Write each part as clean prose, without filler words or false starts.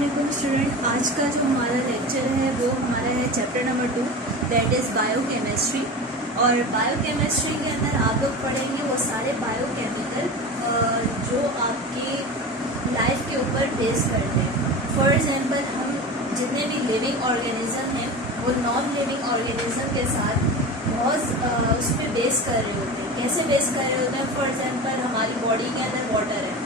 अस्सलामुअलैकुम स्टूडेंट। आज का जो हमारा लेक्चर है वो हमारा है chapter number 2, that is biochemistry. और बायोकेमिस्ट्री के अंदर आप लोग पढ़ेंगे वो सारे बायोकेमिकल जो आपकी लाइफ के ऊपर बेस करते हैं। फॉर एग्जांपल हम जितने भी लिविंग ऑर्गेनिज्म हैं वो नॉन लिविंग ऑर्गेनिज्म के साथ बहुत उस पर बेस कर रहे होते हैं। कैसे बेस कर रहे होते हैं? फॉर एग्जांपल हमारी बॉडी के अंदर वाटर है।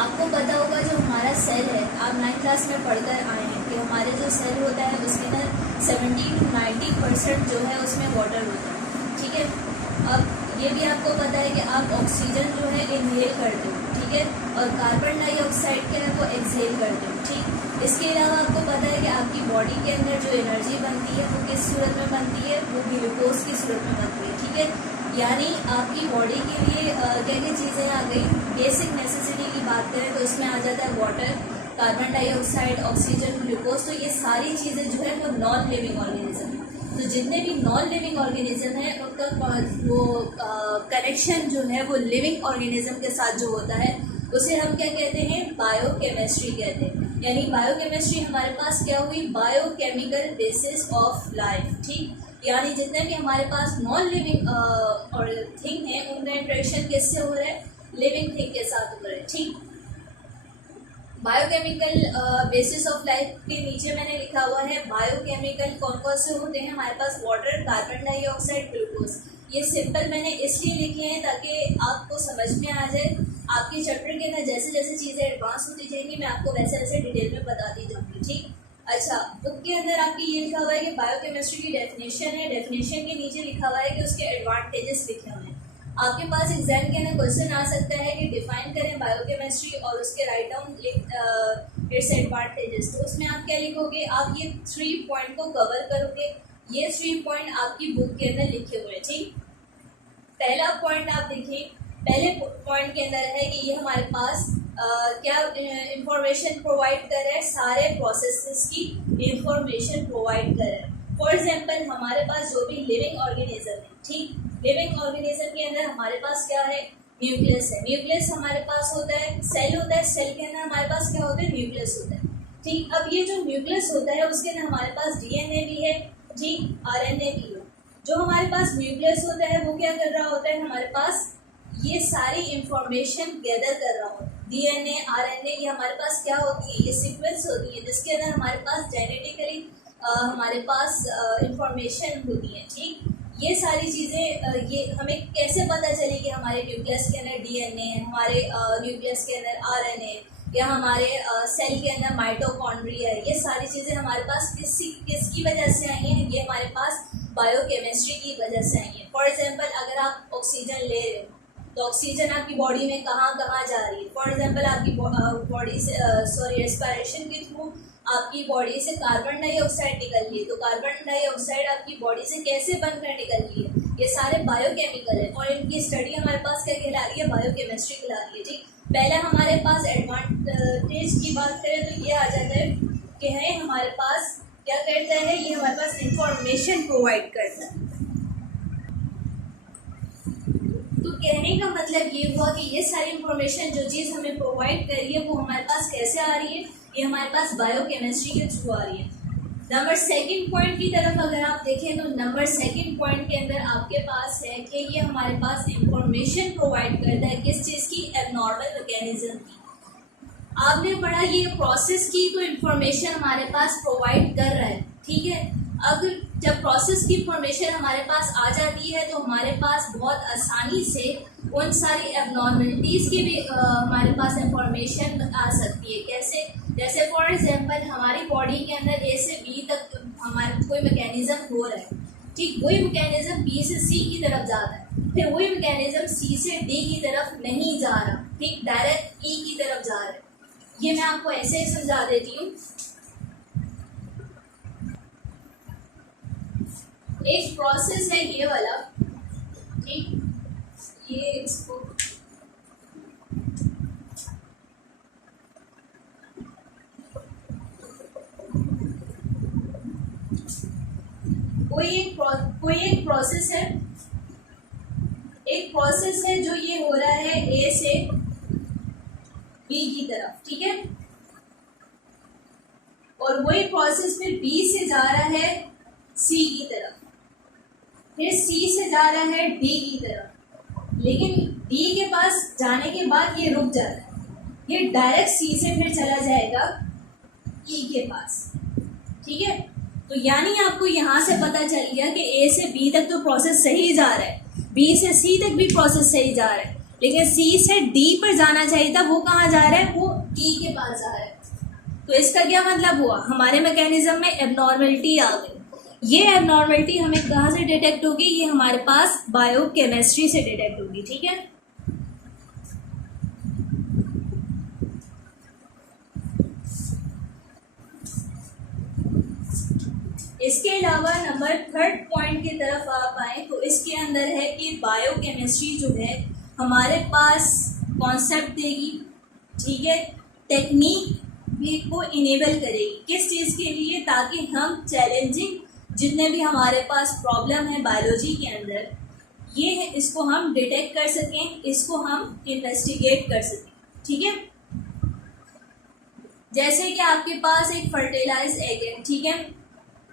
आपको पता होगा जो हमारा सेल है, आप 9th क्लास में पढ़कर आए हैं कि हमारे जो सेल होता है उसके अंदर 70 to 90% जो है उसमें वाटर होता है। ठीक है, अब ये भी आपको पता है कि आप ऑक्सीजन जो है इनहेल करते हो, ठीक है, और कार्बन डाइऑक्साइड के है वो एक्सहेल करते हो। ठीक, इसके अलावा आपको पता है कि आपकी बॉडी के अंदर जो एनर्जी बनती है वो किस सूरत में बनती है? वो ग्लूकोज की सूरत में बनती है। ठीक है, यानी आपकी बॉडी के लिए क्या क्या चीज़ें आ गई? बेसिक नेसेसिटी की बात करें तो उसमें आ जाता है water, carbon dioxide, oxygen, glucose. तो ये सारी चीज़ें जो है वो नॉन लिविंग ऑर्गेनिज्म है। तो जितने भी नॉन लिविंग ऑर्गेनिज्म है उनका वो कनेक्शन जो है वो लिविंग ऑर्गेनिज्म के साथ जो होता है उसे हम क्या कहते हैं? बायोकेमिस्ट्री कहते हैं। यानी बायोकेमिस्ट्री हमारे पास क्या हुई? Biochemical basis of life. ठीक, यानी जितने भी हमारे पास नॉन लिविंग और थिंग है उनका इंटरेक्शन किससे हो रहा है? लिविंग थिंग के साथ हो रहा है। ठीक, बायोकेमिकल बेसिस ऑफ लाइफ के नीचे मैंने लिखा हुआ है बायोकेमिकल कौन कौन से होते हैं हमारे पास? Water, carbon dioxide, glucose. ये सिंपल मैंने इसलिए लिखे हैं ताकि आपको समझ में आ जाए। आपके चैप्टर के अंदर जैसे जैसे चीज़ें एडवांस होती जाएंगी मैं आपको वैसे वैसे डिटेल में बताती जाऊँगी। ठीक, अच्छा, बुक के अंदर आपकी ये लिखा हुआ है कि बायोकेमिस्ट्री की डेफिनेशन है। डेफिनेशन के नीचे लिखा हुआ है कि उसके एडवांटेजेस लिखे हुए हैं। आपके पास एग्जाम के अंदर क्वेश्चन आ सकता है कि डिफाइन करें बायोकेमिस्ट्री और उसके राइट डाउन इट्स एडवांटेजेस। तो उसमें आप क्या लिखोगे? आप ये 3 पॉइंट को कवर करोगे। ये 3 पॉइंट आपकी बुक के अंदर लिखे हुए हैं। ठीक, पहला पॉइंट आप देखिए, पहले पॉइंट के अंदर है कि ये हमारे पास क्या इंफॉर्मेशन प्रोवाइड कर रहा है? सारे प्रोसेसेस की इंफॉर्मेशन प्रोवाइड कर रहा है। फॉर एग्जांपल हमारे पास जो भी लिविंग ऑर्गेनिज्म है, ठीक, लिविंग ऑर्गेनिज्म के अंदर हमारे पास क्या है? न्यूक्लियस है। न्यूक्लियस हमारे पास होता है, सेल होता है, सेल के अंदर हमारे पास क्या होता है? न्यूक्लियस होता है। ठीक, अब ये जो न्यूक्लियस होता है उसके अंदर हमारे पास डीएनए भी है, ठीक, आरएनए भी है। जो हमारे पास न्यूक्लियस होता है वो क्या कर रहा होता है? हमारे पास ये सारी इंफॉर्मेशन गैदर कर रहा होता है। डीएनए, आरएनए ये हमारे पास क्या होती है? ये सीक्वेंस होती है जिसके अंदर हमारे पास जेनेटिकली हमारे पास इंफॉर्मेशन होती है। ठीक, ये सारी चीज़ें ये हमें कैसे पता चली कि हमारे न्यूक्लियस के अंदर डीएनए है, हमारे न्यूक्लियस के अंदर आरएनए या हमारे सेल के अंदर माइटोकॉन्ड्रिया है? ये सारी चीज़ें हमारे पास किसकी वजह से आई हैं? ये हमारे पास बायोकेमिस्ट्री की वजह से आई है। फॉर एग्जांपल अगर आप ऑक्सीजन ले रहे हो तो ऑक्सीजन आपकी बॉडी में कहाँ कहाँ जा रही है? फॉर एग्जांपल आपकी बॉडी से रेस्पिरेशन के थ्रू आपकी बॉडी से कार्बन डाइऑक्साइड निकल रही है। तो कार्बन डाइऑक्साइड आपकी बॉडी से कैसे बनकर निकल रही है? ये सारे बायोकेमिकल है और इनकी स्टडी हमारे पास क्या कहला रही है? बायोकेमिस्ट्री कहला रही है। ठीक, पहले हमारे पास एडवांटेज की बात करें तो ये आ जाता है कि है हमारे पास क्या करता है? ये हमारे पास इंफॉर्मेशन प्रोवाइड करता है। तो कहने का मतलब ये हुआ कि ये सारी इंफॉर्मेशन जो चीज़ हमें प्रोवाइड कर रही है वो हमारे पास कैसे आ रही है? ये हमारे पास बायोकेमिस्ट्री के थ्रू आ रही है। नंबर 2 पॉइंट की तरफ अगर आप देखें तो नंबर 2 पॉइंट के अंदर आपके पास है कि ये हमारे पास इंफॉर्मेशन प्रोवाइड करता है किस चीज़ की? एबनॉर्मल मैकेनिज्म की। आपने पढ़ा ये प्रोसेस की तो इंफॉर्मेशन हमारे पास प्रोवाइड कर रहा है। ठीक है, अब जब प्रोसेस की इंफॉर्मेशन हमारे पास आ जाती है तो हमारे पास बहुत आसानी से उन सारी एबनॉर्मलिटीज़ की भी हमारे पास इंफॉर्मेशन आ सकती है। कैसे? जैसे फॉर एग्जांपल हमारी बॉडी के अंदर ए से बी तक हमारे कोई मैकेनिज्म हो रहा है। ठीक, वही मैकेनिज्म बी से सी की तरफ जाता है, फिर वही मैकेनिज्म सी से डी की तरफ नहीं जा रहा, ठीक, डायरेक्ट ई की तरफ जा रहा है। ये मैं आपको ऐसे ही समझा देती हूँ। एक प्रोसेस है ये वाला, ठीक, ये इसको कोई एक प्रोसेस है, एक प्रोसेस है जो ये हो रहा है ए से बी की तरफ। ठीक है, और वही प्रोसेस फिर बी से जा रहा है सी की तरफ, फिर सी से जा रहा है डी की तरफ, लेकिन डी के पास जाने के बाद ये रुक जाता है, ये डायरेक्ट सी से फिर चला जाएगा ई के पास। ठीक है, तो यानी आपको यहाँ से पता चल गया कि ए से बी तक तो प्रोसेस सही जा रहा है, बी से सी तक भी प्रोसेस सही जा रहा है, लेकिन सी से डी पर जाना चाहिए था, वो कहाँ जा रहा है, वो ई के पास जा रहा है। तो इसका क्या मतलब हुआ, हमारे मैकेनिज्म में एबनॉर्मलिटी आ गई। ये एबनॉर्मलिटी हमें कहाँ से डिटेक्ट होगी, ये हमारे पास बायोकेमिस्ट्री से डिटेक्ट होगी। ठीक है, इसके अलावा नंबर 3 पॉइंट की तरफ आप आए तो इसके अंदर है कि बायोकेमिस्ट्री जो है हमारे पास कॉन्सेप्ट देगी, ठीक है, टेक्निक भी को इनेबल करेगी, किस चीज़ के लिए, ताकि हम चैलेंजिंग जितने भी हमारे पास प्रॉब्लम है बायोलॉजी के अंदर, ये है इसको हम डिटेक्ट कर सकें, इसको हम इन्वेस्टिगेट कर सकें। ठीक है, जैसे कि आपके पास एक फर्टिलाइज एग है, ठीक है,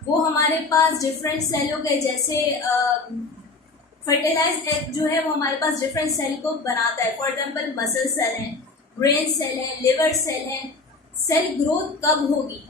वो हमारे पास डिफरेंट सेलों के, जैसे फर्टिलाइज एग जो है वो हमारे पास डिफरेंट सेल को बनाता है। फॉर एग्जांपल मसल सेल है, ब्रेन सेल है, लिवर सेल है। सेल ग्रोथ कब होगी,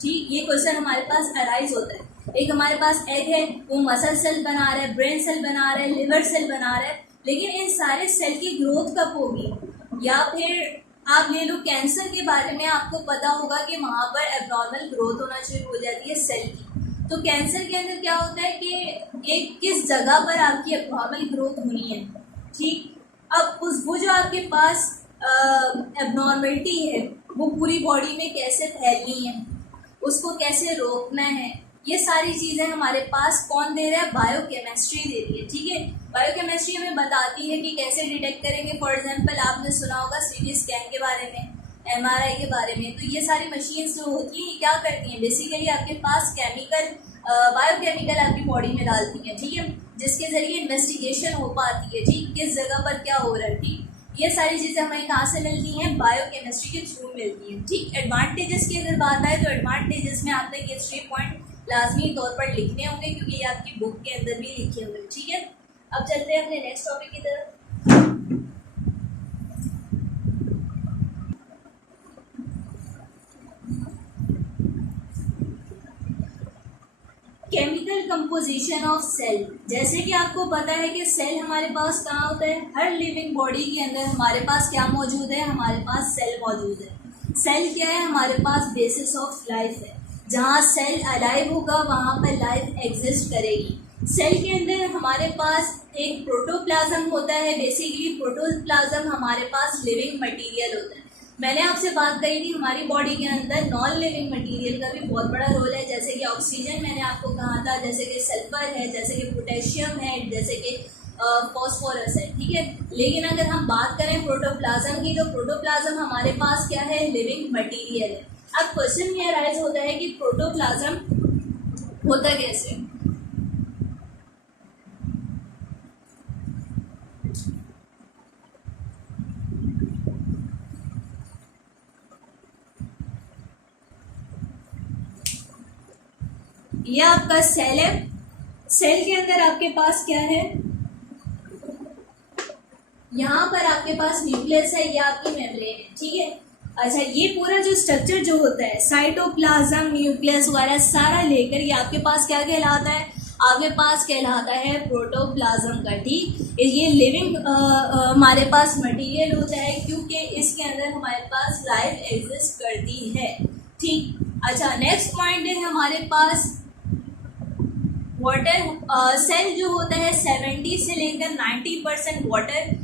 ठीक, ये क्वेश्चन हमारे पास अराइज होता है। एक हमारे पास एग है, वो मसल सेल बना रहा है, ब्रेन सेल बना रहा है, लिवर सेल बना रहा है, लेकिन इन सारे सेल की ग्रोथ कब होगी। या फिर आप ले लो कैंसर के बारे में, आपको पता होगा कि वहाँ पर एबनॉर्मल ग्रोथ होना शुरू हो जाती है सेल की। तो कैंसर के अंदर क्या होता है कि एक किस जगह पर आपकी एबनॉर्मल ग्रोथ होनी है, ठीक। अब वो जो आपके पास एबनॉर्मलिटी है वो पूरी बॉडी में कैसे फैलनी है, उसको कैसे रोकना है, ये सारी चीज़ें हमारे पास कौन दे रहा है, बायोकेमिस्ट्री दे रही है। ठीक है, बायोकेमिस्ट्री हमें बताती है कि कैसे डिटेक्ट करेंगे। फॉर एग्जांपल आपने सुना होगा सीटी स्कैन के बारे में, एमआरआई के बारे में। तो ये सारी मशीन्स जो होती हैं क्या करती हैं, बेसिकली आपके पास केमिकल बायोकेमिकल आपकी बॉडी में डालती हैं, ठीक है, जिसके ज़रिए इन्वेस्टिगेशन हो पाती है, ठीक, किस जगह पर क्या हो रहा है। ठीक, ये सारी चीज़ें हमें कहाँ से मिलती हैं, बायोकेमिस्ट्री के थ्रू मिलती हैं। ठीक, एडवांटेजेस की अगर बात आए तो एडवांटेजेस में आपने ये 3 पॉइंट लाजमी तौर पर लिखने होंगे, क्योंकि ये आपकी बुक के अंदर भी लिखे हुए। ठीक है, अब चलते हैं अपने नेक्स्ट टॉपिक की तरफ। Chemical composition of cell. जैसे कि आपको पता है कि सेल हमारे पास कहाँ होता है, हर लिविंग बॉडी के अंदर हमारे पास क्या मौजूद है, हमारे पास सेल मौजूद है। सेल क्या है, हमारे पास बेसिस ऑफ लाइफ है। जहाँ सेल अलाइव होगा वहाँ पर लाइफ एग्जिस्ट करेगी। सेल के अंदर हमारे पास एक प्रोटोप्लाज्म होता है। बेसिकली प्रोटोप्लाज्म हमारे पास लिविंग मटेरियल होता है। मैंने आपसे बात कही थी हमारी बॉडी के अंदर नॉन लिविंग मटेरियल का भी बहुत बड़ा रोल है, जैसे कि ऑक्सीजन मैंने आपको कहा था, जैसे कि सल्फर है, जैसे कि पोटेशियम है, जैसे कि फॉस्फोरस है। ठीक है, लेकिन अगर हम बात करें प्रोटोप्लाज्म की, तो प्रोटोप्लाज्म हमारे पास क्या है, लिविंग मटेरियल है। अब क्वेश्चन ये अराइज होता है कि प्रोटोप्लाज्म होता कैसे। ये आपका सेल है। सेल के अंदर आपके पास क्या है, यहाँ पर आपके पास न्यूक्लियस है, ये आपकी मेम्ब्रेन है। ठीक है, अच्छा, ये पूरा जो स्ट्रक्चर जो होता है, साइटोप्लाज्म, न्यूक्लियस वगैरह सारा लेकर ये आपके पास क्या कहलाता है, आपके पास कहलाता है प्रोटोप्लाज्म का। ठीक, ये लिविंग हमारे पास मटेरियल होता है, क्योंकि इसके अंदर हमारे पास लाइफ एग्जिस्ट करती है। ठीक, अच्छा, नेक्स्ट पॉइंट है हमारे पास वाटर। सेल जो होता है 70 से लेकर 90% वाटर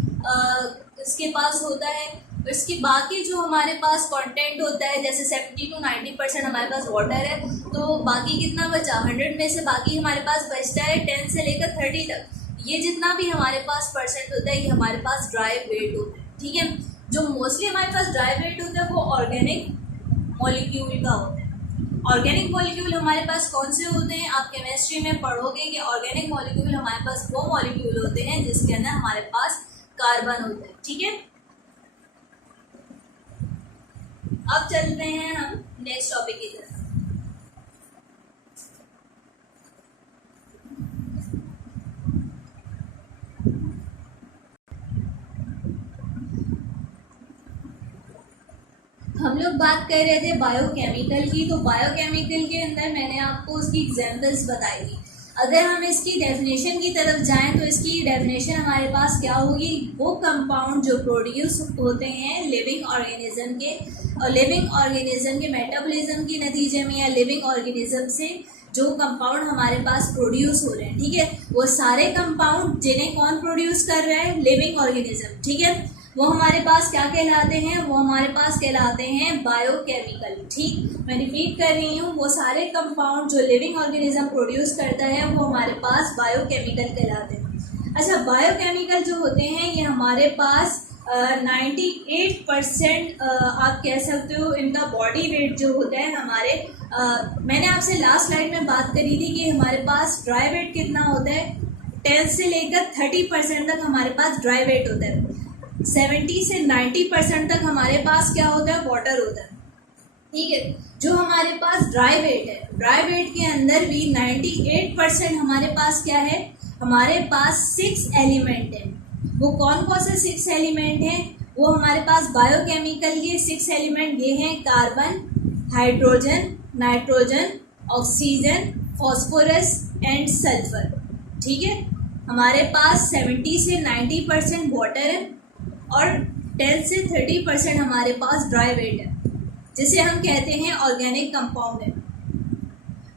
इसके पास होता है। इसकी बाकी जो हमारे पास कंटेंट होता है, जैसे 70 to 90% हमारे पास वाटर है, तो बाकी कितना बचा, 100 में से बाकी हमारे पास बचता है 10 से लेकर 30 तक। ये जितना भी हमारे पास परसेंट होता है, ये हमारे पास ड्राई वेट होता है। ठीक है, जो मोस्टली हमारे पास ड्राई वेट होता है वो ऑर्गेनिक मॉलिक्यूल का होता है। ऑर्गेनिक मॉलिक्यूल हमारे पास कौन से होते हैं, आप केमिस्ट्री में पढ़ोगे कि ऑर्गेनिक मॉलिक्यूल हमारे पास वो मॉलिक्यूल होते हैं जिसके अंदर हमारे पास कार्बन होता है। ठीक है, अब चल रहे हैं हम नेक्स्ट टॉपिक की तरफ। हम लोग बात कर रहे थे बायोकेमिकल की, तो बायोकेमिकल के अंदर मैंने आपको उसकी एग्जांपल्स बताई थी। अगर हम इसकी डेफिनेशन की तरफ जाएं तो इसकी डेफिनेशन हमारे पास क्या होगी, वो कंपाउंड जो प्रोड्यूस होते हैं लिविंग ऑर्गेनिज्म के, और लिविंग ऑर्गेनिज्म के मेटाबॉलिज्म के नतीजे में या लिविंग ऑर्गेनिज्म से जो कंपाउंड हमारे पास प्रोड्यूस हो रहे हैं, ठीक है, वो सारे कंपाउंड जिन्हें कौन प्रोड्यूस कर रहा है, लिविंग ऑर्गेनिज्म, ठीक है, वो हमारे पास क्या कहलाते हैं, वो हमारे पास कहलाते हैं बायोकेमिकल। ठीक, मैं रिपीट कर रही हूँ, वो सारे कंपाउंड जो लिविंग ऑर्गेनिज्म प्रोड्यूस करता है वो हमारे पास बायोकेमिकल कहलाते हैं। अच्छा, बायोकेमिकल जो होते हैं ये हमारे पास 98% आप कह सकते हो इनका बॉडी वेट जो होता है हमारे, मैंने आपसे लास्ट स्लाइड में बात करी थी कि हमारे पास ड्राई वेट कितना होता है, 10 से लेकर 30% तक हमारे पास ड्राई वेट होता है, 70 से 90% तक हमारे पास क्या होता है, वाटर होता है। ठीक है, जो हमारे पास ड्राई वेट है, ड्राई वेट के अंदर भी 98% हमारे पास क्या है, हमारे पास 6 एलिमेंट है। वो कौन कौन से 6 एलिमेंट हैं, वो हमारे पास बायोकेमिकल के 6 एलिमेंट ये हैं, carbon, hydrogen, nitrogen, oxygen, phosphorus and sulphur. ठीक है, हमारे पास 70 से 90% वाटर है और 10 से 30% हमारे पास ड्राई वेट है, जिसे हम कहते हैं ऑर्गेनिक कंपाउंड है।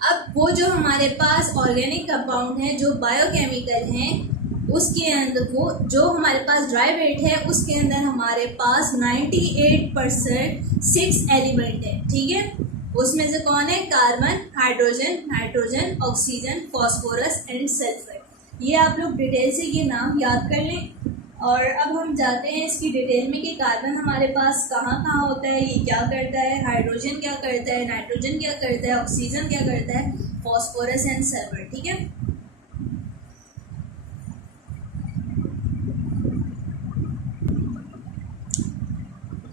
अब वो जो हमारे पास ऑर्गेनिक कंपाउंड है जो बायोकेमिकल हैं, उसके अंदर वो जो हमारे पास ड्राई वेट है उसके अंदर हमारे पास 98% 6 एलिमेंट है। ठीक है, उसमें से कौन है, carbon, hydrogen, nitrogen, oxygen, phosphorus and sulphur. ये आप लोग डिटेल से ये नाम याद कर लें। और अब हम जाते हैं इसकी डिटेल में कि कार्बन हमारे पास कहाँ कहाँ होता है, ये क्या करता है, हाइड्रोजन क्या करता है, नाइट्रोजन क्या करता है, ऑक्सीजन क्या करता है, फॉस्फोरस एंड सल्फर। ठीक है,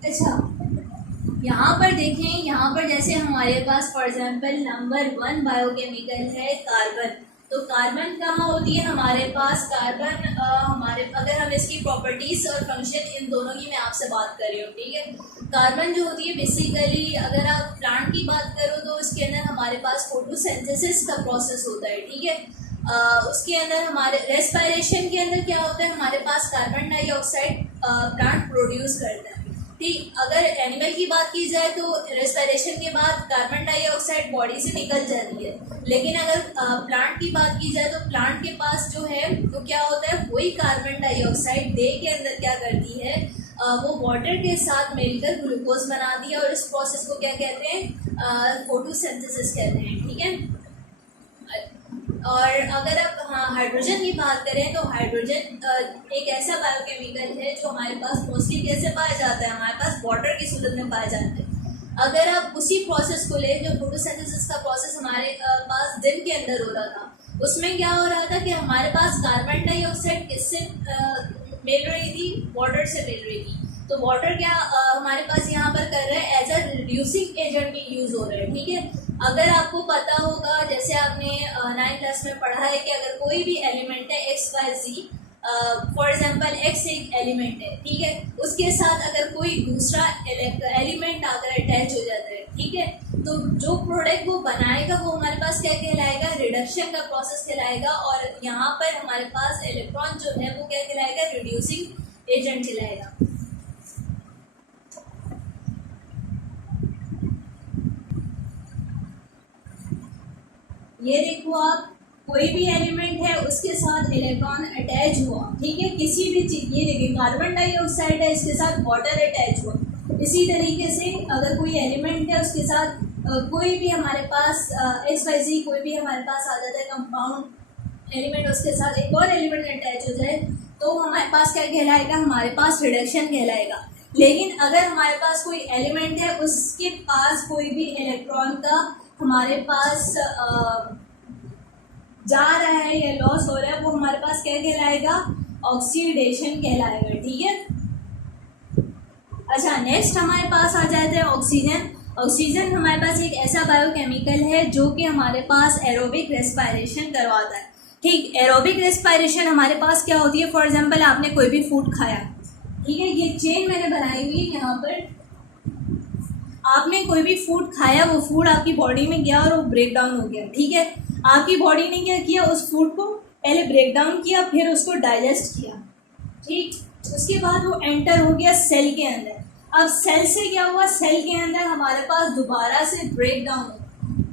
अच्छा यहाँ पर देखें, यहाँ पर जैसे हमारे पास फॉर एग्जांपल नंबर 1 बायोकेमिकल है कार्बन। तो कार्बन कहाँ होती है हमारे पास, कार्बन हमारे, अगर हम इसकी प्रॉपर्टीज और फंक्शन इन दोनों की मैं आपसे बात कर रही हूँ। ठीक है, कार्बन जो होती है बेसिकली अगर आप प्लांट की बात करो तो उसके अंदर हमारे पास फोटोसिंथेसिस का प्रोसेस होता है। ठीक है, उसके अंदर हमारे रेस्पिरेशन के अंदर क्या होता है, हमारे पास कार्बन डाइऑक्साइड प्लांट प्रोड्यूस करता है। ठीक, अगर एनिमल की बात की जाए तो रेस्पिरेशन के बाद कार्बन डाइऑक्साइड बॉडी से निकल जाती है, लेकिन अगर प्लांट की बात की जाए तो प्लांट के पास जो है तो क्या होता है, वही कार्बन डाइऑक्साइड डे के अंदर क्या करती है, वो वाटर के साथ मिलकर ग्लूकोज बनाती है और इस प्रोसेस को क्या कहते हैं, फोटोसिंथेसिस कहते हैं। ठीक है, और अगर आप हाइड्रोजन की बात करें तो हाइड्रोजन एक ऐसा बायोकेमिकल है जो हमारे पास मोस्टली कैसे पाया जाता है, हमारे पास वाटर की सूरत में पाया जाता है। अगर आप उसी प्रोसेस को लें जो फोटोसिंथेसिस का प्रोसेस हमारे पास दिन के अंदर हो रहा था, उसमें क्या हो रहा था कि हमारे पास कार्बन डाइऑक्साइड किससे मिल रही थी, वाटर से मिल रही थी। तो वाटर क्या हमारे पास यहाँ पर कर रहे हैं, एज अ रिड्यूसिंग एजेंट की यूज हो रहे हैं। ठीक है, अगर आपको पता होगा, जैसे आपने 9th क्लास में पढ़ा है कि अगर कोई भी एलिमेंट है X Y Z, for example X एक एलिमेंट है, ठीक है, उसके साथ अगर कोई दूसरा एलिमेंट आकर अटैच हो जाता है, ठीक है, तो जो प्रोडक्ट वो बनाएगा वो हमारे पास क्या कहलाएगा, रिडक्शन का प्रोसेस कहलाएगा। और यहाँ पर हमारे पास इलेक्ट्रॉन जो है वो क्या कहलाएगा, रिड्यूसिंग एजेंट कहलाएगा। ये देखो आप, कोई भी एलिमेंट है उसके साथ इलेक्ट्रॉन अटैच हुआ, ठीक है, किसी भी चीज, ये देखिए कार्बन डाइऑक्साइड है, इसके साथ वाटर अटैच हुआ। इसी तरीके से अगर कोई एलिमेंट है उसके साथ कोई भी हमारे पास एक्स वाई जी कोई भी हमारे पास आ जाता है कंपाउंड एलिमेंट, उसके साथ एक और एलिमेंट अटैच हो जाए तो हमारे पास क्या कहलाएगा, हमारे पास रिडक्शन कहलाएगा। लेकिन अगर हमारे पास कोई एलिमेंट है उसके पास कोई भी इलेक्ट्रॉन का हमारे पास जा रहा है या लॉस हो रहा है, वो हमारे पास क्या कहलाएगा, ऑक्सीडेशन कहलाएगा। ठीक है, अच्छा, नेक्स्ट हमारे पास आ जाता है ऑक्सीजन। ऑक्सीजन हमारे पास एक ऐसा बायोकेमिकल है जो कि हमारे पास एरोबिक रेस्पायरेशन करवाता है। ठीक, एरोबिक रेस्पायरेशन हमारे पास क्या होती है, फॉर एग्जांपल आपने कोई भी फूड खाया, ठीक है, ये चेन मैंने बनाई हुई है यहाँ पर। आपने कोई भी फूड खाया, वो फूड आपकी बॉडी में गया और वो ब्रेक डाउन हो गया, ठीक है। आपकी बॉडी ने क्या किया, उस फूड को पहले ब्रेक डाउन किया, फिर उसको डाइजेस्ट किया, ठीक। उसके बाद वो एंटर हो गया सेल के अंदर। अब सेल से क्या हुआ, सेल के अंदर हमारे पास दोबारा से ब्रेक डाउन हुआ,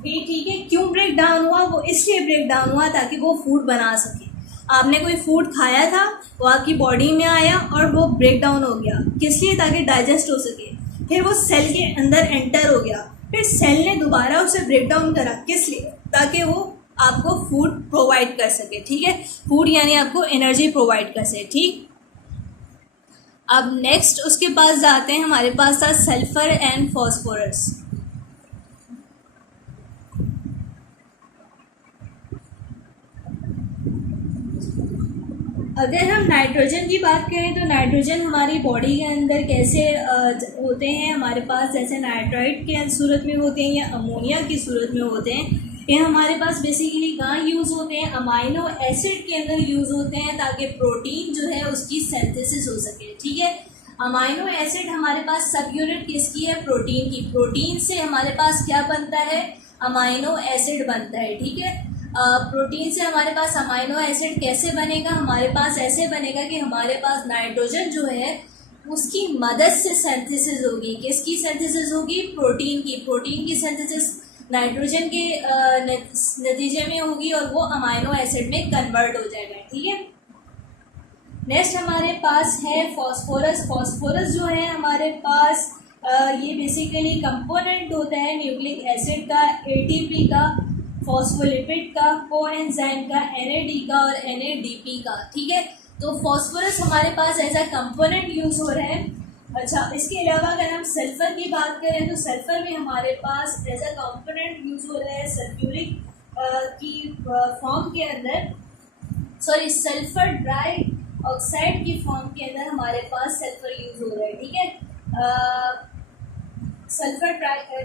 ठीक है। क्यों ब्रेक डाउन हुआ, वो इसलिए ब्रेक डाउन हुआ ताकि वो फूड बना सके। आपने कोई फूड खाया था, वो आपकी बॉडी में आया और वो ब्रेक डाउन हो गया, किस लिए, ताकि डाइजेस्ट हो सके। फिर वो सेल के अंदर एंटर हो गया, फिर सेल ने दोबारा उसे ब्रेक डाउन करा, किस लिए, ताकि वो आपको फूड प्रोवाइड कर सके, ठीक है। फूड यानी आपको एनर्जी प्रोवाइड कर सके, ठीक। अब नेक्स्ट उसके पास जाते हैं, हमारे पास था सल्फर एंड फॉस्फोरस। अगर हम नाइट्रोजन की बात करें तो नाइट्रोजन हमारी बॉडी के अंदर कैसे होते हैं, हमारे पास जैसे नाइट्राइट के सूरत में होते हैं या अमोनिया की सूरत में होते हैं। ये हमारे पास बेसिकली कहाँ यूज़ होते हैं, अमाइनो एसिड के अंदर यूज़ होते हैं ताकि प्रोटीन जो है उसकी सिंथेसिस हो सके, ठीक है। अमाइनो एसिड हमारे पास सब यूनिट किसकी है, प्रोटीन की। प्रोटीन से हमारे पास क्या बनता है, अमाइनो एसिड बनता है, ठीक है। प्रोटीन से हमारे पास अमाइनो एसिड कैसे बनेगा, हमारे पास ऐसे बनेगा कि हमारे पास नाइट्रोजन जो है उसकी मदद से सिंथेसिस होगी। किसकी सिंथेसिस होगी, प्रोटीन की। प्रोटीन की सिंथेसिस नाइट्रोजन के नतीजे में होगी और वो अमाइनो एसिड में कन्वर्ट हो जाएगा, ठीक है। नेक्स्ट हमारे पास है फॉस्फोरस। फॉस्फोरस जो है हमारे पास ये बेसिकली कंपोनेंट होता है न्यूक्लिक एसिड का, एटीपी का, फॉस्फोलिपिड का, कोएंजाइम का, एनएडी का और एनएडीपी का, ठीक है। तो फॉस्फोरस हमारे पास एज अ कंपोनेंट यूज हो रहा है। अच्छा, इसके अलावा अगर हम सल्फर की बात करें तो सल्फर भी हमारे पास एज अ कंपोनेंट यूज हो रहा है सल्फ्यूरिक की फॉर्म के अंदर, सॉरी सल्फर ड्राई ऑक्साइड की फॉर्म के अंदर हमारे पास सल्फर यूज हो रहा है, ठीक है, सल्फर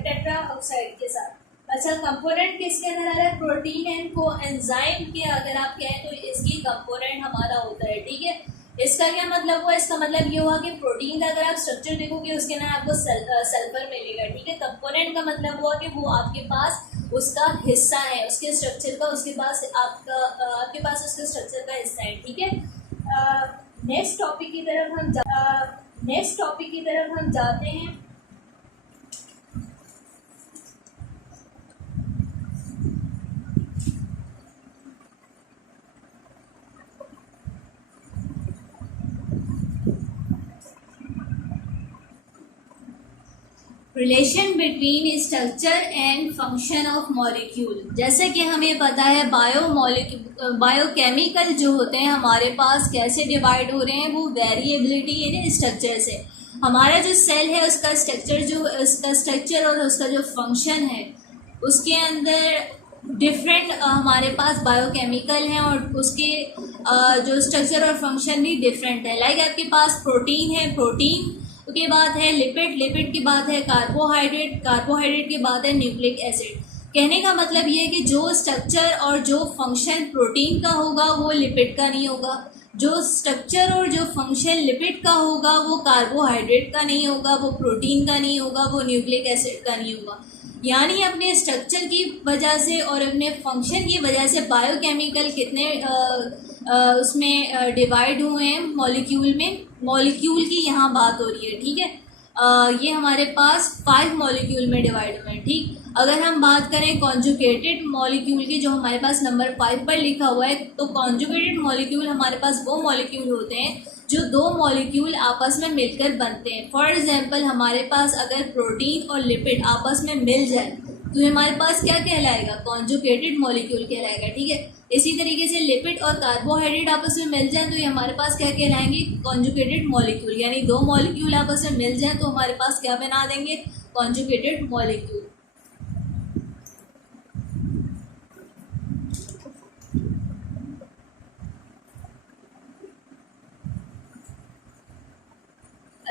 टेट्रा ऑक्साइड के साथ। अच्छा, कंपोनेंट किसके अंदर आ रहा है, प्रोटीन एंड कोएंजाइम के अगर आप कहें तो इसकी कंपोनेंट हमारा होता है, ठीक है। इसका क्या मतलब हुआ, इसका मतलब ये हुआ कि प्रोटीन का अगर आप स्ट्रक्चर देखोगे उसके अंदर आपको सल्फर मिलेगा, ठीक है। कंपोनेंट का मतलब हुआ कि वो आपके पास उसका हिस्सा है, उसके स्ट्रक्चर का, उसके पास आपके पास उसके स्ट्रक्चर का हिस्सा है, ठीक है। नेक्स्ट टॉपिक की तरफ हम जाते हैं। Relation between structure and function of molecule. जैसे कि हमें पता है बायोकेमिकल जो होते हैं हमारे पास कैसे डिवाइड हो रहे हैं, वो वेरिएबिलिटी इन स्ट्रक्चर से। हमारा जो सेल है उसका स्ट्रक्चर और उसका जो फंक्शन है उसके अंदर डिफरेंट हमारे पास बायोकेमिकल हैं और उसके जो स्ट्रक्चर और फंक्शन भी डिफरेंट है। लाइक आपके पास प्रोटीन है, प्रोटीन के बाद है लिपिड, लिपिड के बाद है कार्बोहाइड्रेट, कार्बोहाइड्रेट के बाद है न्यूक्लिक एसिड। कहने का मतलब ये है कि जो स्ट्रक्चर और जो फंक्शन प्रोटीन का होगा वो लिपिड का नहीं होगा, जो स्ट्रक्चर और जो फंक्शन लिपिड का होगा वो कार्बोहाइड्रेट का नहीं होगा, वो प्रोटीन का नहीं होगा, वो न्यूक्लिक एसिड का नहीं होगा। यानी अपने स्ट्रक्चर की वजह से और अपने फंक्शन की वजह से बायोकेमिकल कितने उसमें डिवाइड हुए हैं मॉलिक्यूल में। मॉलिक्यूल की यहाँ बात हो रही है, ठीक है। ये हमारे पास 5 मॉलिक्यूल में डिवाइड हुए हैं, ठीक। अगर हम बात करें कॉन्जुगेटेड मॉलिक्यूल की, जो हमारे पास नंबर 5 पर लिखा हुआ है, तो कॉन्जुगेटेड मॉलिक्यूल हमारे पास वो मॉलिक्यूल होते हैं जो 2 मॉलिक्यूल आपस में मिलकर बनते हैं। फॉर एग्जांपल हमारे पास अगर प्रोटीन और लिपिड आपस में मिल जाए तो हमारे पास क्या कहलाएगा, कॉन्जुगेटेड मॉलिक्यूल कहलाएगा, ठीक है। इसी तरीके से लिपिड और कार्बोहाइड्रेट आपस में मिल जाए तो ये हमारे पास क्या कहलाएंगे, कॉन्जुगेटेड मॉलिक्यूल। यानी 2 मॉलिक्यूल आपस में मिल जाए तो हमारे पास क्या बना देंगे, कॉन्जुगेटेड मॉलिक्यूल।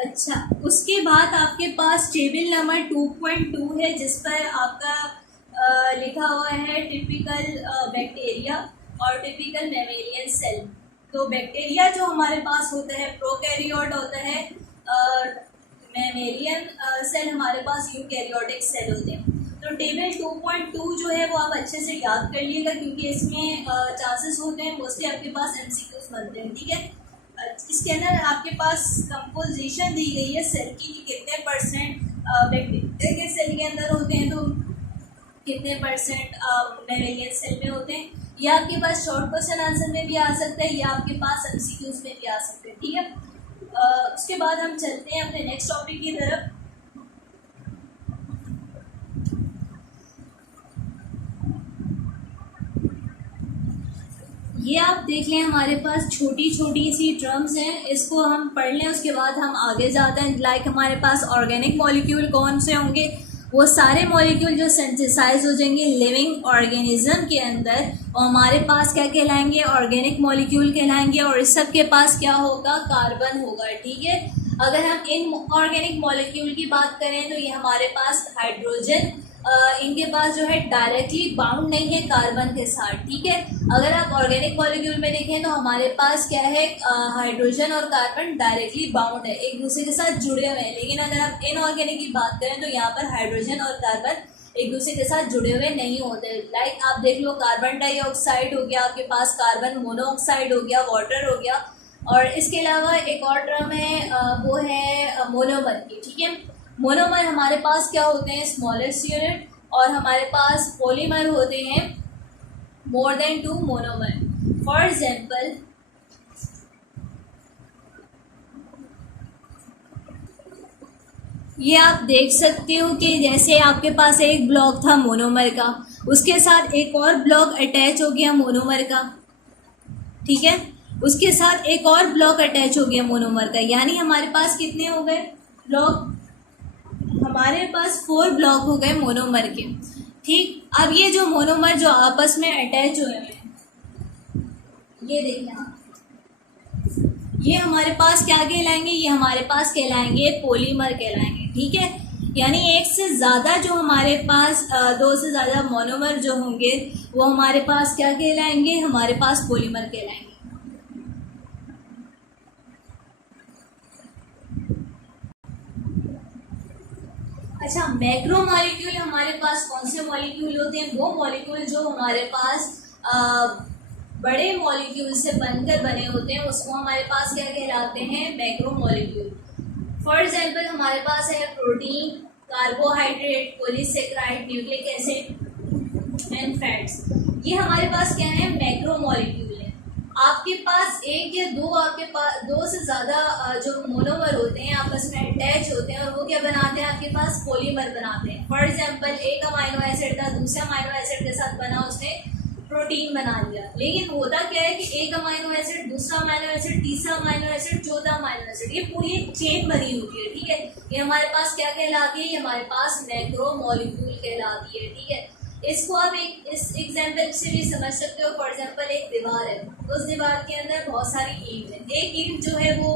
अच्छा, उसके बाद आपके पास टेबल नंबर 2.2 है, जिस पर आपका लिखा हुआ है टिपिकल बैक्टीरिया और टिपिकल मैमेलियन सेल। तो बैक्टीरिया जो हमारे पास होता है प्रोकैरियोट होता है, मैमेलियन सेल हमारे पास यूकैरियोटिक सेल होते हैं। तो टेबल 2.2 जो है वो आप अच्छे से याद कर लिएगा, क्योंकि इसमें चांसेस होते हैं मोस्टली आपके पास एमसीक्यूज बनते हैं। ठीक है, इसके अंदर आपके पास कंपोजिशन दी गई है सेल की कि कितने परसेंट बैक्टीरिया के सेल के अंदर होते हैं, तो कितने परसेंट मैमेलियन सेल में होते हैं। ये आपके पास शॉर्ट क्वेश्चन आंसर में भी आ सकता है, या आपके पास एमसीक्यूज में भी आ सकते हैं। ठीक है, उसके बाद हम चलते हैं अपने नेक्स्ट टॉपिक की तरफ। ये आप देख लें, हमारे पास छोटी छोटी सी टर्म्स हैं, इसको हम पढ़ लें, उसके बाद हम आगे जाते हैं। लाइक हमारे पास ऑर्गेनिक मॉलिक्यूल कौन से होंगे, वो सारे मॉलिक्यूल जो सिंथेसाइज हो जाएंगे लिविंग ऑर्गेनिज्म के अंदर, और हमारे पास क्या कहलाएंगे, ऑर्गेनिक मॉलिक्यूल कहलाएंगे। और इस सब के पास क्या होगा, कार्बन होगा। ठीक है, अगर हम इन ऑर्गेनिक मॉलिक्यूल की बात करें तो ये हमारे पास हाइड्रोजन इनके पास जो है डायरेक्टली बाउंड नहीं है कार्बन के साथ। ठीक है, अगर आप ऑर्गेनिक मॉलिक्यूल में देखें तो हमारे पास क्या है, हाइड्रोजन और कार्बन डायरेक्टली बाउंड है, एक दूसरे के साथ जुड़े हुए हैं। लेकिन अगर आप इनऑर्गेनिक की बात करें तो यहाँ पर हाइड्रोजन और कार्बन एक दूसरे के साथ जुड़े हुए नहीं होते। लाइक आप देख लो, कार्बन डाइऑक्साइड हो गया आपके पास, कार्बन मोनोऑक्साइड हो गया, वाटर हो गया, और इसके अलावा एक और टर्म है वो है मोनोमर की। ठीक है, मोनोमर हमारे पास क्या होते हैं, स्मॉलेस्ट यूनिट, और हमारे पास पॉलीमर होते हैं more than 2 monomer. For example ये आप देख सकते हो कि जैसे आपके पास एक ब्लॉक था मोनोमर का, उसके साथ एक और ब्लॉक अटैच हो गया मोनोमर का। ठीक है, उसके साथ एक और ब्लॉक अटैच हो गया मोनोमर का, यानी हमारे पास कितने हो गए ब्लॉक, हमारे पास 4 ब्लॉक हो गए मोनोमर के। ठीक, अब ये जो मोनोमर जो आपस में अटैच हुए हैं, ये देखिए आप, ये हमारे पास क्या कहलाएंगे, ये हमारे पास कहलाएंगे पॉलीमर कहलाएंगे। ठीक है, यानी एक से ज़्यादा जो हमारे पास 2 से ज़्यादा मोनोमर जो होंगे वो हमारे पास क्या कहलाएंगे, हमारे पास पॉलीमर कहलाएंगे। अच्छा, मैक्रो मॉलिक्यूल हमारे पास कौन से मॉलिक्यूल होते हैं, वो मॉलिक्यूल जो हमारे पास बड़े मॉलिक्यूल से बनकर बने होते हैं, उसको हमारे पास क्या कहलाते हैं, मैक्रो मॉलिक्यूल। फॉर एग्जांपल हमारे पास है protein, carbohydrate, polysaccharide, nucleic acid and fats. ये हमारे पास क्या है, मैक्रो मॉलिक्यूल है। आपके पास एक या दो, आपके पास 2 से ज़्यादा जो मोनोमर होते हैं आपस में अटैच होते हैं, और वो क्या बनाते हैं, आपके पास पॉलीमर बनाते हैं। फॉर एग्जांपल एक अमाइनो एसिड था, दूसरे अमाइनो एसिड के साथ बना, उसने प्रोटीन बना लिया। लेकिन होता क्या है कि एक अमाइनो एसिड, दूसरा अमाइनो एसिड, तीसरा अमाइनो एसिड, चौथा अमाइनो एसिड, ये पूरी एक चेन बनी होती है। ठीक है, ये हमारे पास क्या कहलाती है, ये हमारे पास मैक्रो मॉलिक्यूल कहलाती है। ठीक है, इसको आप एक इस एग्जाम्पल से भी समझ सकते हो। फॉर एग्जाम्पल एक दीवार है, उस दीवार के अंदर बहुत सारी ईंट है, एक ईंट जो है वो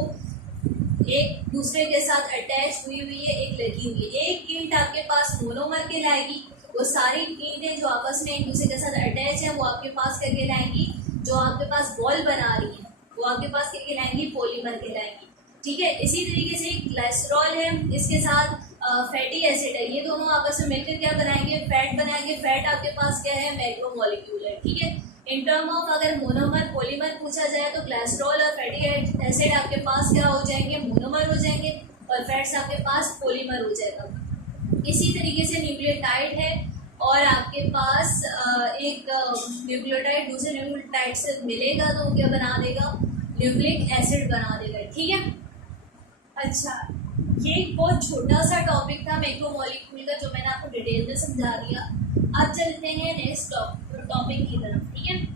एक दूसरे के साथ अटैच हुई हुई है, एक लगी हुई है। एक ईंट आपके पास मोनोमर कहलाएगी, वो सारी ईंटें जो आपस में एक दूसरे के साथ अटैच है वो आपके पास क्या कहलाएंगी, जो आपके पास बॉल बना रही है वो आपके पास क्या कहलाएंगी, पॉलीमर कहलाएंगी। ठीक है, इसी तरीके से ग्लाइसरॉल है, इसके साथ फैटी एसिड है, ये दोनों आपस में मिलकर क्या बनाएंगे, फैट बनाएंगे। फैट आपके पास क्या है, मैक्रो मॉलिक्यूल है। ठीक है, इन टर्म ऑफ अगर मोनोमर पॉलीमर पूछा जाए तो ग्लाइसरॉल और फैटी एसिड आपके पास क्या हो जाएंगे, मोनोमर हो जाएंगे, और फैट्स आपके पास पॉलीमर हो जाएगा। इसी तरीके से न्यूक्लियोटाइड है, और आपके पास एक न्यूक्लियोटाइड दूसरे न्यूक्लियोटाइड से मिलेगा तो क्या बना देगा, न्यूक्लिक एसिड बना देगा। ठीक है, अच्छा, ये एक बहुत छोटा सा टॉपिक था मैक्रो मॉलिक्यूल का, जो मैंने आपको डिटेल में समझा दिया। अब चलते हैं नेक्स्ट टॉपिक की तरफ। ठीक है,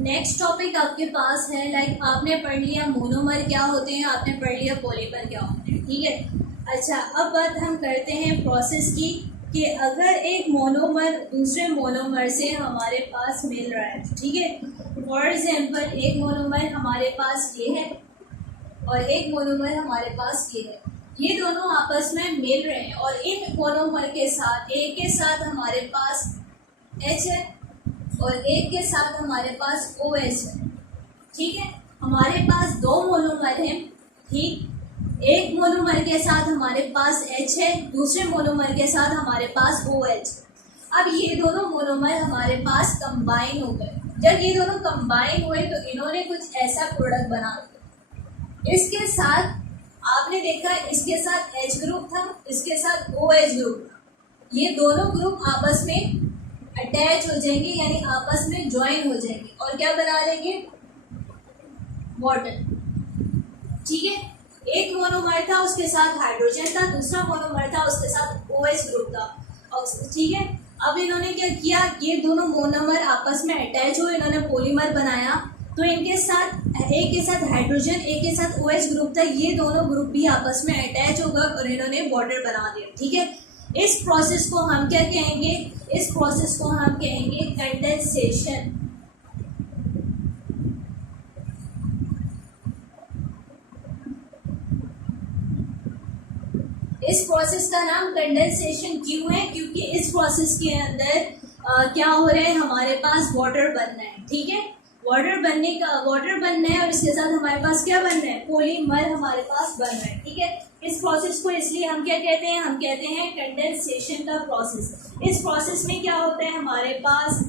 नेक्स्ट टॉपिक आपके पास है, लाइक आपने पढ़ लिया मोनोमर क्या होते हैं, आपने पढ़ लिया पॉलीमर क्या होते हैं। ठीक है, अच्छा, अब बात हम करते हैं प्रोसेस की कि अगर एक मोनोमर दूसरे मोनोमर से हमारे पास मिल रहा है, ठीक है, फॉर एग्जांपल एक मोनोमर हमारे पास ये है और एक मोनोमर हमारे पास ये है, ये दोनों आपस में मिल रहे हैं और इन मोनोमर के साथ एक के साथ हमारे पास H है और एक के साथ हमारे पास OH है, ठीक है। हमारे पास दो मोनोमर हैं, ठीक, एक मोनोमर के साथ हमारे पास H है, दूसरे मोनोमर के साथ हमारे पास OH। अब ये दोनों मोनोमर हमारे पास कंबाइन हो गए। जब ये दोनों कंबाइन हुए तो इन्होंने कुछ ऐसा प्रोडक्ट बना दिया। इसके साथ आपने देखा, इसके साथ H ग्रुप था, इसके साथ OH ग्रुप था। ये दोनों ग्रुप आपस में अटैच हो जाएंगे, यानी आपस में ज्वाइन हो जाएंगे और क्या बना लेंगे, वाटर, ठीक है। एक मोनोमर था, उसके साथ हाइड्रोजन था, दूसरा मोनोमर था, उसके साथ OH ग्रुप था, ठीक है। अब इन्होंने क्या किया, ये दोनों मोनोमर आपस में अटैच हुए, इन्होंने पॉलीमर बनाया, तो इनके साथ एक के साथ हाइड्रोजन, एक के साथ OH ग्रुप था, ये दोनों ग्रुप भी आपस में अटैच हो गए और इन्होंने वाटर बना दिया, ठीक है। इस प्रोसेस को हम क्या कहेंगे, इस प्रोसेस को हम कहेंगे कंडेंसेशन। इस प्रोसेस का नाम कंडेंसेशन क्यों है, क्योंकि इस प्रोसेस के अंदर क्या हो रहा है, हमारे पास वाटर बनना है, ठीक है। वाटर बनना है और इसके साथ हमारे पास क्या बनना है, पॉलीमर हमारे पास बन रहा है, ठीक है। इस प्रोसेस को इसलिए हम क्या कहते हैं, हम कहते हैं कंडेंसेशन का प्रोसेस। इस प्रोसेस में क्या होता है, हमारे पास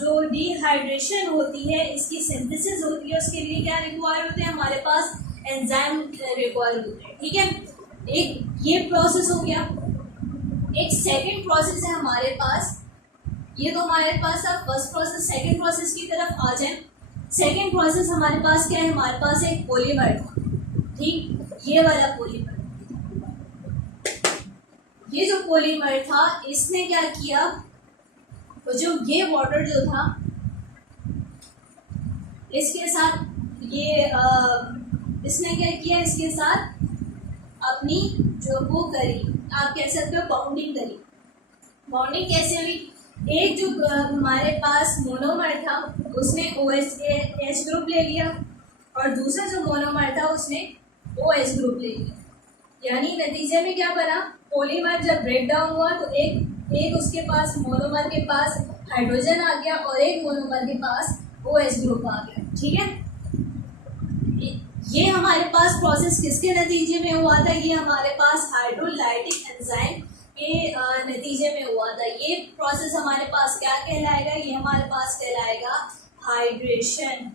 जो डिहाइड्रेशन होती है, इसकी सिंथेसिस होती है, उसके लिए क्या रिक्वायर होते हैं, हमारे पास एंजाइम रिक्वायर होते हैं, ठीक है। एक ये प्रोसेस हो गया। एक सेकंड प्रोसेस है हमारे पास, ये तो हमारे पास अब फर्स्ट प्रोसेस, सेकंड प्रोसेस की तरफ आ जाए। सेकंड प्रोसेस हमारे पास क्या है, हमारे पास एक पॉलीमर था, ठीक, ये वाला पॉलीमर। ये जो पॉलीमर था इसने क्या किया, तो जो ये वाटर जो था इसके साथ ये इसने क्या किया, इसके साथ अपनी जो वो करी, आप कह सकते हो बाउंडिंग करी। बाउंडिंग कैसे हुई, एक जो हमारे पास मोनोमर था उसने OH ग्रुप ले लिया और दूसरा जो मोनोमर था उसने OH ग्रुप ले लिया, यानी नतीजे में क्या बना, पॉलीमर जब ब्रेक डाउन हुआ तो एक उसके पास मोनोमर के पास हाइड्रोजन आ गया और एक मोनोमर के पास OH ग्रुप आ गया, ठीक है। ये हमारे पास प्रोसेस किसके नतीजे में हुआ था, ये हमारे पास हाइड्रोलाइटिक एंजाइम के नतीजे में हुआ था। ये प्रोसेस हमारे पास क्या कहलाएगा, ये हमारे पास कहलाएगा हाइड्रेशन।